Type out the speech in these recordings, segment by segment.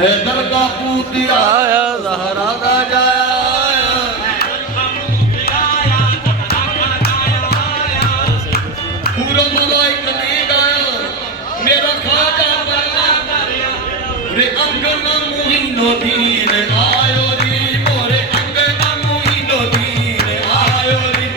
हैदर का पूत आया ज़हरा दा जाया पूरा मलाइक ने गाया मेरा खाजा बना रे अंगना मुइनुद्दीन आयो री मोरे अंगना मुइनुद्दीन आयो री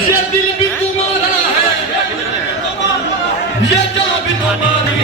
ये दिल भी तुम्हारा है ये जान भी तुम्हारी